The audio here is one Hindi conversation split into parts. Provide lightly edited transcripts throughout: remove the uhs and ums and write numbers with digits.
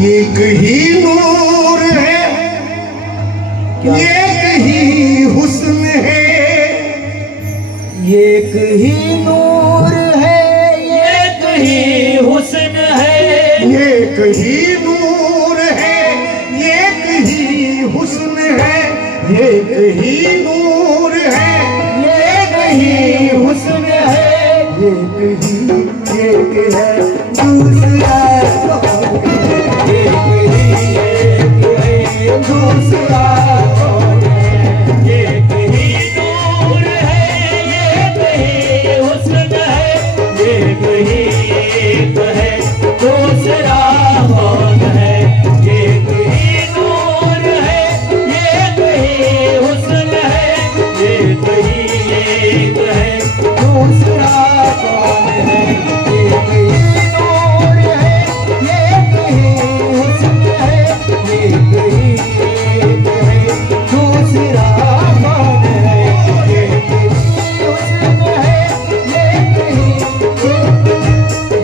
एक ही नूर है, एक ही हुस्न है, एक ही नूर है, एक ही हुस्न है, एक ही नूर है, एक ही हुस्न है, एक ही नूर है, एक ही हुस्न है, एक ही एक है दूसरा एक ही एक है दूसरा कौन है? एक ही नूर है, एक ही हुस्न है, एक ही एक है दूसरा कौन है? एक ही नूर है, एक ही हुस्न है, एक ही एक है दूसरा कौन है? एक ही नूर है, एक ही हुस्न है, एक ही एक है दूसरा कौन है? एक ही हुस्न है,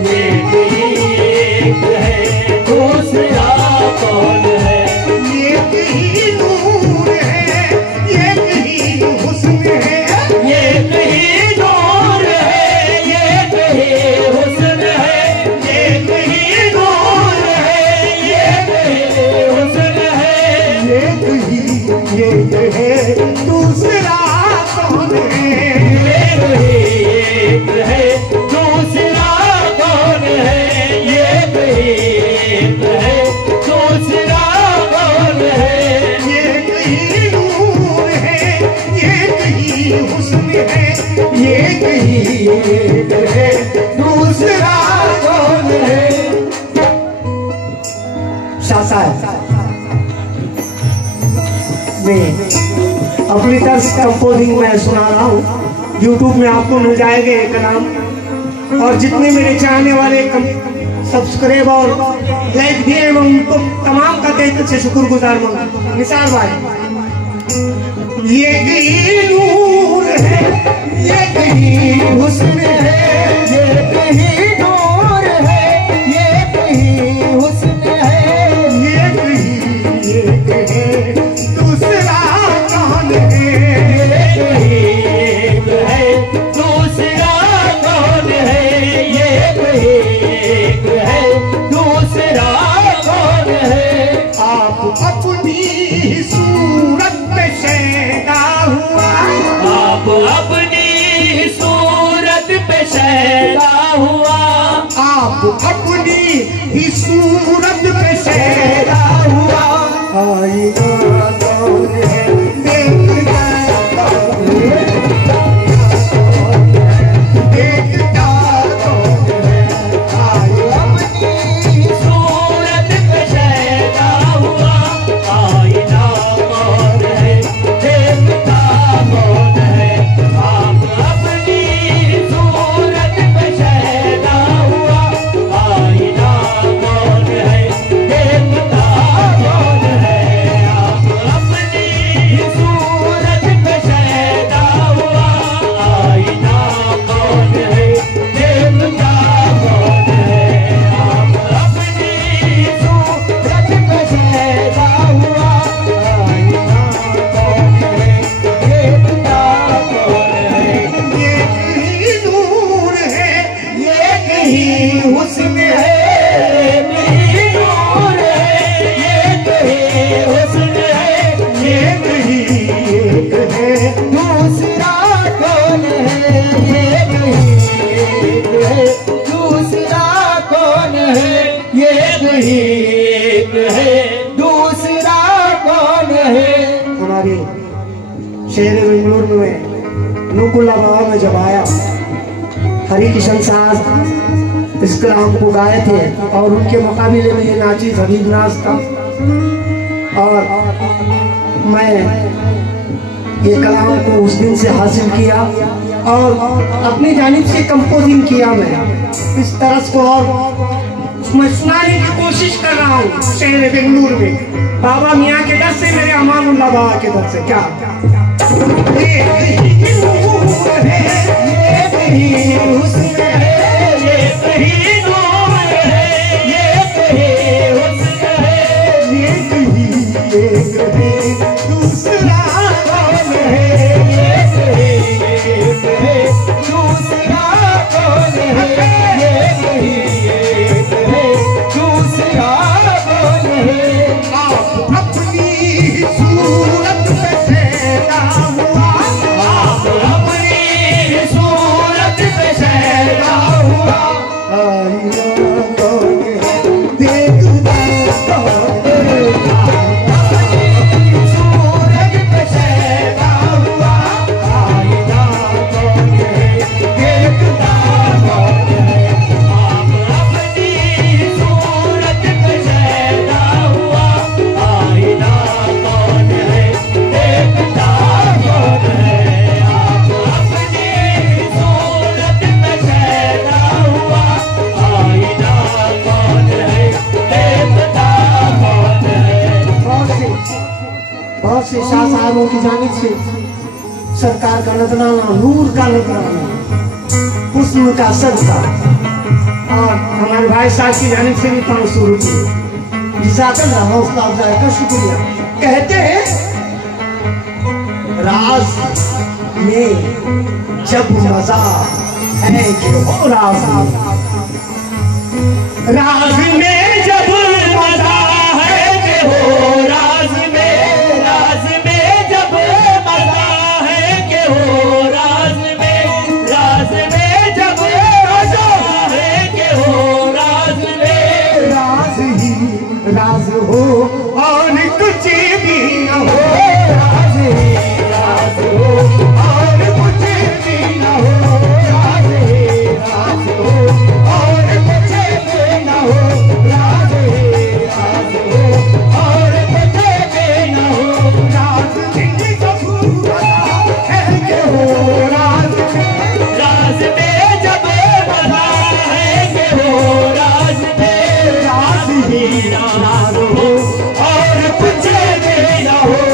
एक ही एक है दूसरा कौन है? एक ही नूर है, एक ही हुस्न है, एक ही नूर है, एक ही हुस्न है, एक ही नूर है, एक ही हुस्न है, एक ही एक है दूसरा कौन है? एक ही एक है दूसरा कौन है? एक ही एक है दूसरा कौन है? एक ही नूर है, एक ही हुस्न है, एक ही एक है दूसरा कौन है? शाह साहब, मैं अपनी तर्ज कंपोजिंग में सुना रहा हूँ। यूट्यूब में आपको मिल जाएगा ये कलाम, और जितने मेरे चाहने वाले सब्सक्राइब और लाइक दिए मैं उनको तमाम का तहे से शुक्रगुजार हूँ। निसार भाई, एक ही नूर है, एक ही हुस्न है, एक ही नूर है, एक ही हुस्न है, एक ही एक है दूसरा कौन है? एक ही एक है दूसरा कौन है? एक ही एक है दूसरा कौन है? आप अपनी सूरत पे शैदा हुआ, आप अपनी सूरत पे शैदा हुआ, आप अपनी ही सूरत पे शैदा हुआ। आईना कौन है देखता कौन है? देखता कौन है? आईना अपनी सूरत पे शैदा हुआ, आईना कौन है देखता कौन है? आप अपनी सूरत पे शैदा हुआ, आईना कौन है देखता कौन है? आप अपनी सूरत पे शैदा हुआ, आईना कौन है देखता कौन है? आप अपनी सूरत पे शैदा हुआ, आईना कौन है देखता कौन है? एक ही नूर है, एक ही हुस्न है, एक ही नूर है, एक ही हुस्न है, एक ही एक है दूसरा कौन है? एक ही एक है दूसरा कौन है? एक ही एक है दूसरा कौन है? हमारे शहर बेंगलुरु में नूकुल्ला बाबा में जब आया, हरि किशन साहब इस कलाम को गाए थे और उनके मुकाबले में ये नाची हबीब नाज था, और मैं ये कलाम को उस दिन से हासिल किया और अपनी जानिब से कंपोजिंग किया। मैं इस तरह को और मैं सुनाने की कोशिश कर रहा हूँ शहर बेंगलुरु में, बाबा मियाँ के दर से, मेरे अमानुल्लाह बाबा के दर से। क्या हुस्न है, ये सही नूर है, ये सही हुस्न बहुत से शाह साहबों की जानिब से सरकार का नजराना, नूर का नजराना, हुस्न का सदका, और हमारे भाई साहब की जानिब से भी 500 रुपये जिजाकल्लाह, हौसला अफजाई का शुक्रिया। कहते हैं राज में जब मजा है कि हो राज में जब मजा है कि हो राज में जब मजा है कि हो राज में जब मजा है कि हो राज में राज ही राज हो और कुछ भी न हो, राज ही राज हो और कुछ भी न हो, राज ही राज हो और कुछ भी न हो, राज ही राज हो और कुछ भी न हो, राज जिंदगी का पूरा है कि हो राज में जब मजा है कि हो राज ही राज हो और कुछ भी न हो।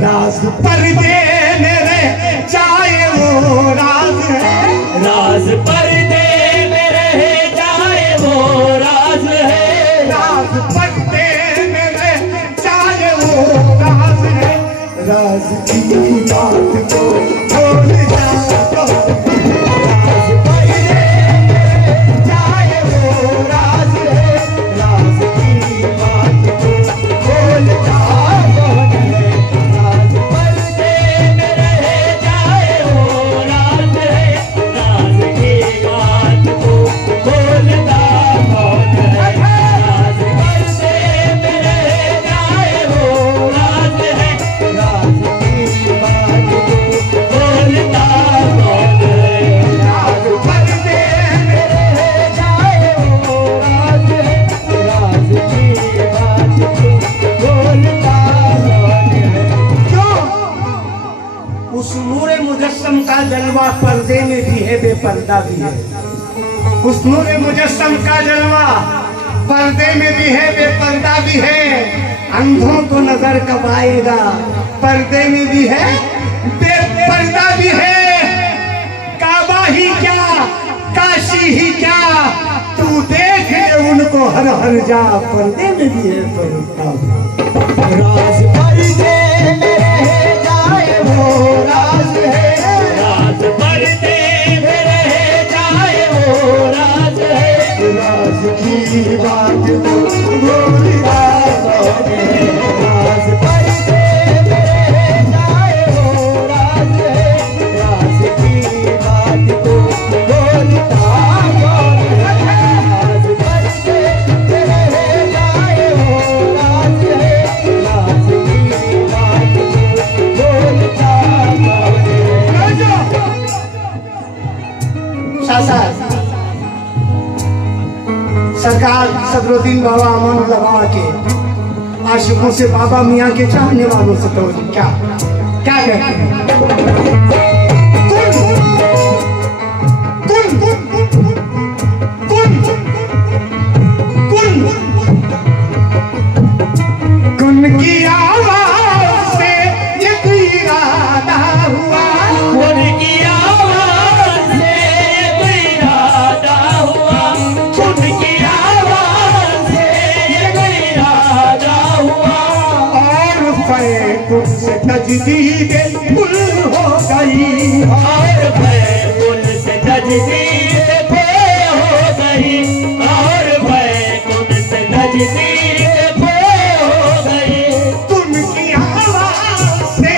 राज पर्दे में रह जाए वो राज है, राज पर्दे में रह जाए वो राज है, राज पर्दे में रह जाए वो राज है, राज की बात को बोल जाओ, राज पर्दे में रह जाए वो राज है, राज की बात को बोल जाओ, राज पर्दे में रह जाए वो राज है, राज की बात को बोलता कौन है, राज पर्दे में रह जाए वो राज है, राज की बात को बोलता कौन है, राज पर्दे में रह जाए वो राज है, राज की बात को बोलता कौन है। क्यों? उस नूरे मुजस्सम का जलवा पर्दे में भी है, बेपर्दा भी है। उस नूरे मुजस्सम का जलवा पर्दे में भी है, बेपर्दा भी है। अंधों को नजर कब आएगा, पर्दे में भी है, बेपर्दा भी है। काबा ही क्या, काशी ही क्या, तू देख ले उनको हर हर जा, पर्दे में भी है, पर्दा भी है। राज पर्दे में रह जाए वो राज है, राज पर्दे में रह जाए वो राज है, राज की बात को बोलता कौन है, राज पर्दे में रह जाए वो राज है, राज की बात को बोलता कौन है, राज पर्दे में रह जाए वो राज है, राज की बात को बोलता कौन है। शाह सरकार सदरुद्दीन बाबा अमान लगा के आशिकों से, बाबा मियाँ के चाहने वालों से तो क्या क्या कहते हैं? कुन कुन कुन कुन की आवाज से ये इरादा हुआ, उनकी आवाज से ये इरादा हुआ, उनकी आवाज से ये इरादा हुआ, और फैकुन से तजदीद कुल हो गई, और बैकुल से तजदीद फे हो गई, और बैकुल से तजदीद फे हो गई, उनकी आवाज से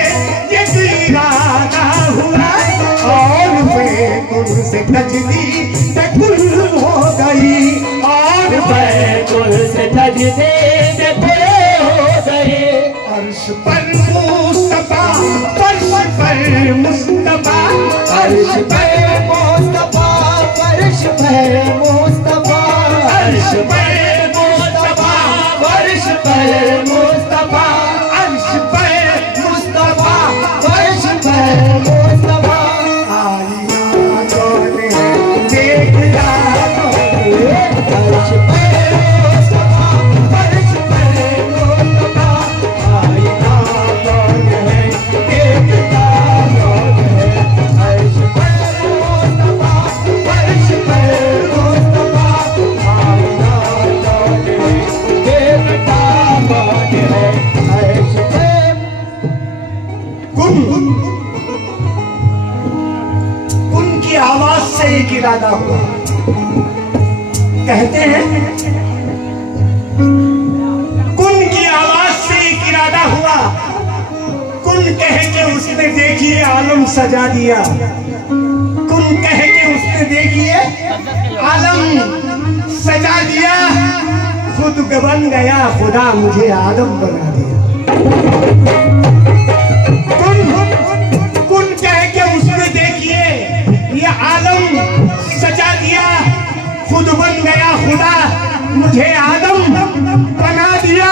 ये इरादा हुआ, और फैकुन से तजदीद कुल हो गई, और बैकुल से तजदीद फे हो गई, अर्श पर मुस्तफा, फर्श पर मुस्तफा, अर्श पर मुस्तफा, फर्श पर मुस्तफा, अर्श पर मुस्तफा, फर्श पर मुस्तफा, अर्श पर मुस्तफा, फर्श पर मुस्तफा, आईना कौन है देखना कौन है, फर्श पर मुस्तफा, फर्श पर मुस्तफा, कहते हैं कुन की आवाज से एक इरादा हुआ, कुन कह के उसने देखिए आलम सजा दिया, कुन कह के उसने देखिए आलम सजा दिया, खुद बन गया खुदा मुझे आदम बना दिया। कुन कह के उसने देखिए ये आलम सजा दिया, खुद बन गया खुदा मुझे आदम बना दिया।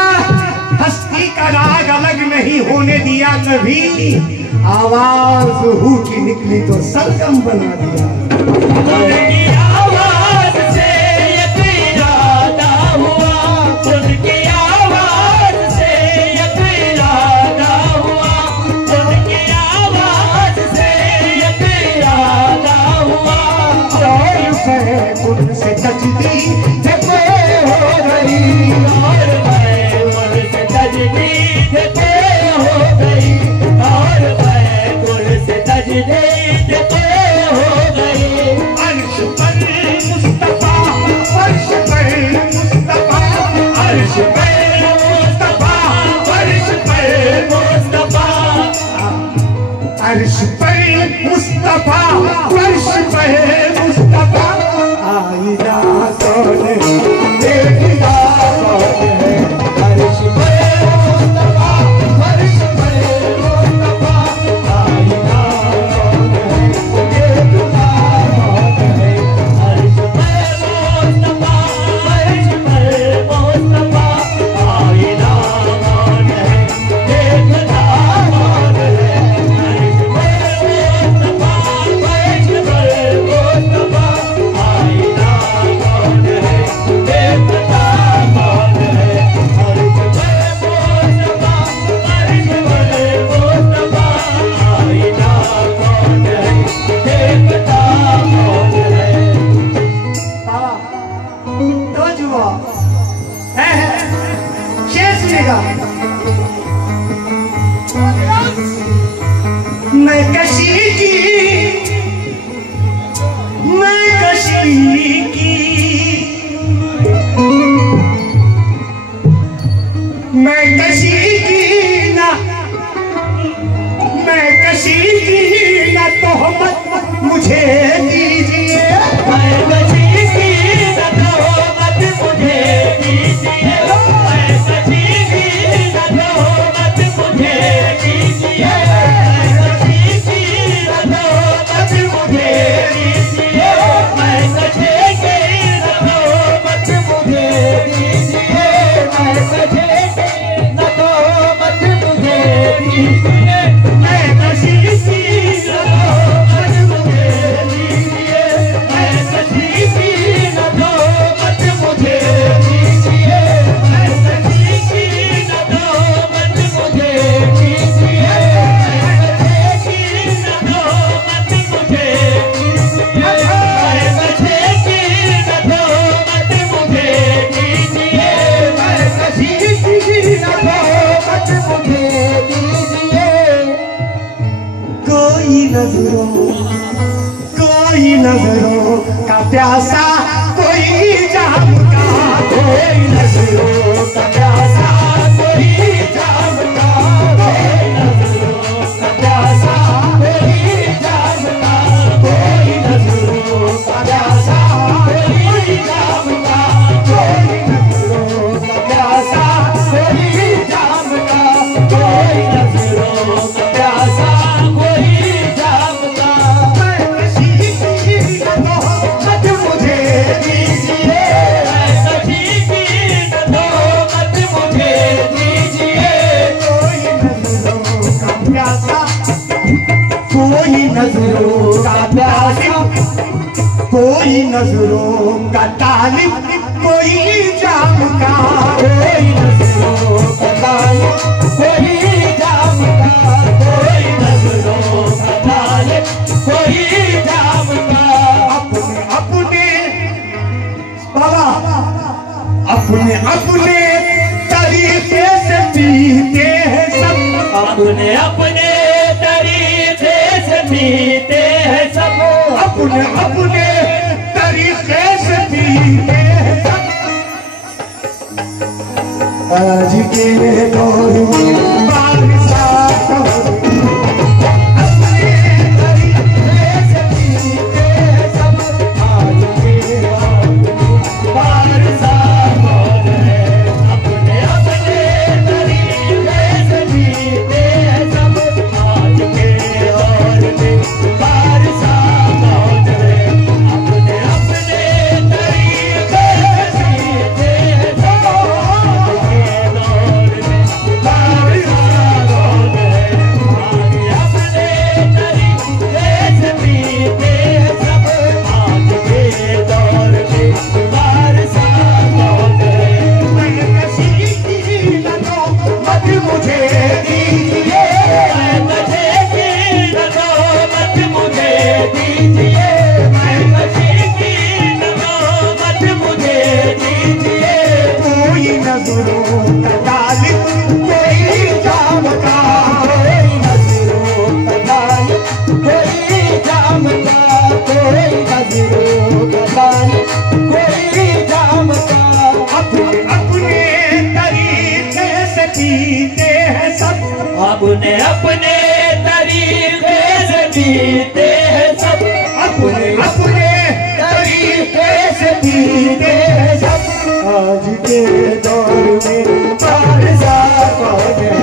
हस्ती का राग अलग नहीं होने दिया कभी, आवाज रूह की निकली तो सरगम बना दिया। उनकी आवाज से एक इरादा हुआ, उनकी आवाज से एक इरादा हुआ, उनकी आवाज से एक इरादा हुआ। और मैं उनसे तजदीद पे हो गई, और मैं उनसे तजदीद पे हो गई, और मैं उनसे तजदीद पे हो गई। अर्श पर मुस्तफा, फर्श पर मुस्तफा, अर्श पर मुस्तफा, फर्श पर मुस्तफा, अर्श पर मुस्तफा, फर्श पर मुस्तफा। आईना कौन है, देखना कौन है, अर्श पर मुस्तफा, फर्श पर मुस्तफा। आईना कौन है, देखना कौन है। अर्श पर मुस्तफा, फर्श पर मुस्तफा। आईना कौन है, देखना कौन है। अर्श पर मुस्तफा, फर्श पर मुस्तफा। आईना कौन है, देखना कौन है। अर्श पर मुस्तफा, फर्श पर मुस्तफा। आईना कौन है, देखना कौन है। तो जुआ है शेर सुनेगा। मैं कशी की, मैं कशी की, मैं कशी की ना, मैं कशी की ना तोहमत मुझे दीजिए। मैं कशी की न तोहमत मुझे दीजिए, मैं कशी की न तोहमत मुझे दीजिए, मैं कशी की न तोहमत मुझे दीजिए, मैं कशी की न तोहमत मुझे दीजिए, मैं कशी की न तोहमत मुझे दीजिए, मैं कशी की न तोहमत मुझे दीजिए, मैं कशी की न तोहमत मुझे दीजिए, मैं कशी की न तोहमत मुझे दीजिए, मैं कशी की न तोहमत मुझे दीजिए, मैं कशी की न तोहमत मुझे दीजिए, मैं कशी की न तोहमत मुझे दीजिए। कोई नजरों का प्यासा, कोई जाम का, कोई नजरों का प्यासा, कोई जाम का, कोई नजरों का प्यासा, कोई जाम का, कोई नजरों का प्यासा, कोई जाम का, कोई नजरों का प्यासा, कोई जाम का, कोई नजरों का प्यासा, कोई जाम का। मैं कशी की न तोहमत मुझे दीजिए, मैं कशी की न तोहमत मुझे दीजिए। कोई नजरों का प्यासा, कोई नजरों का प्यासा, कोई नजरों का तालिब, कोई जाम का, कोई नजरों का तालिब, कोई जाम का, कोई नजरों का तालिब, कोई जाम का। अपने अपने बाबा अपने अपने तरीके से पीते हैं सब, अपने अपने तरीके से पीते हैं सब, अपने अपने तरीके से पीते हैं आज के दौर में बारिश अपने तरीके से जीते सब आज के दौर में बारिशा मौज है। अपने अपने तरीके से जीते सब आज के दौर में बारिशा मौज है। अपने अपने तरीके से जीते सब आज के दौर में बारिशा मौज है। अपने तरीके से जीते सब आज के दौर में बारिशा मौज है। मैं किसी की न दो मत मुझे दीजिए, मैं किसी की न दो मत मुझे दीजिए, मैं किसी की न दो मत मुझे दीजिए। कोई नजरों का गालिब कोई जामता, कोई नजरों का गालिब कोई जामता, कोई नजरों का गालिब कोई जामता। अपने अपने तरीके से जीते हैं सब, अपने अपने तरीके से जीते हैं सब, अपने अपने तरीके से जीते हैं सब। आज के दौर में बारिशा मौज है।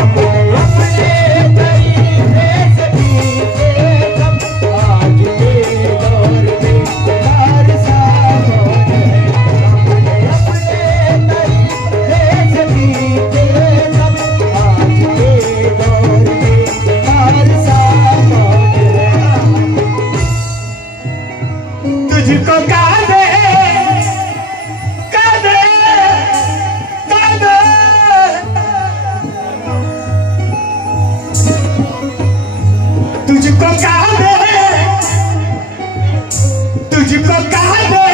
अपने अपने तरीके से जीते सब आज के दौर में बारिशा मौज है। अपने अपने तरीके से जीते सब आज के दौर में बारिशा मौज है। तुझको कादे कादे कादे तुझको कादे तुझको कादे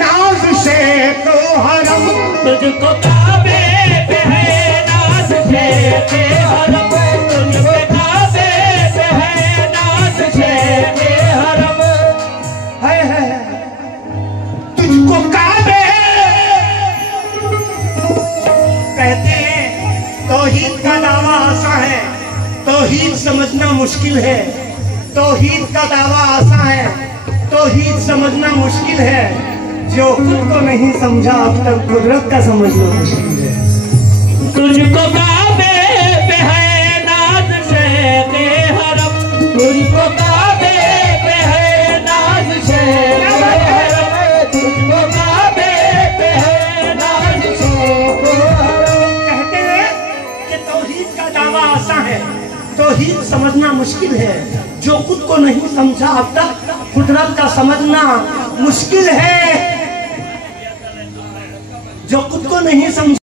नाज से तो हरम, तुझको काबे पे है नाज से हरम, तुझको काबे पे है नाज से हरम। है तुझको काबे कहते हैं। तौहीद का दावा आसान है, तौहीद समझना मुश्किल है। तौहीद का दावा आसान है, तौहीद समझना मुश्किल है। जो खुद को नहीं समझा अब तक कुदरत का समझना मुश्किल है। तुझको काबे पे है नाज से हरम, तुझको काबे पे है नाज से हरम, तुझको काबे पे है नाज से हरम। कहते हैं कि तौहीद का दावा आसान है, तौहीद समझना मुश्किल है। जो खुद को नहीं समझा अब तक कुदरत का समझना मुश्किल है। जो खुद को नहीं समझा